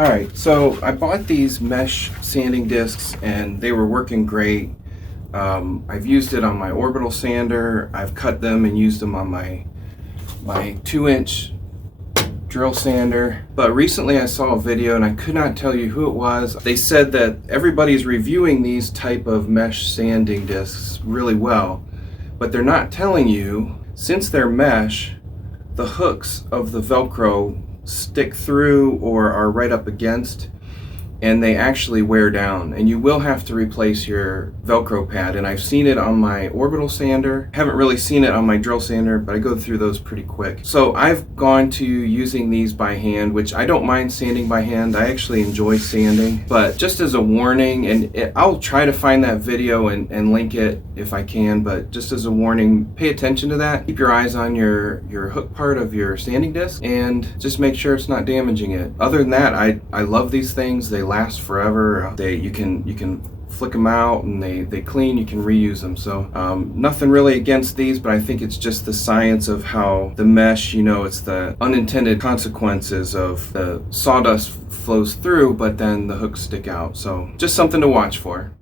Alright, so I bought these mesh sanding discs and they were working great. I've used it on my orbital sander. I've cut them and used them on my 2-inch drill sander. But recently I saw a video and I could not tell you who it was. They said that everybody's reviewing these type of mesh sanding discs really well, but they're not telling you, since they're mesh, the hooks of the Velcro stick through or are right up against, and they actually wear down, and you will have to replace your Velcro pad. And I've seen it on my orbital sander. Haven't really seen it on my drill sander, but I go through those pretty quick. So I've gone to using these by hand, which I don't mind sanding by hand. I actually enjoy sanding, but just as a warning, and I'll try to find that video and link it if I can, but just as a warning, pay attention to that. Keep your eyes on your hook part of your sanding disc and just make sure it's not damaging it. Other than that, I love these things. They last forever. You can flick them out and they clean. You can reuse them. So nothing really against these, but I think it's just the science of how the mesh, it's the unintended consequences of the sawdust flows through, but then the hooks stick out. So just something to watch for.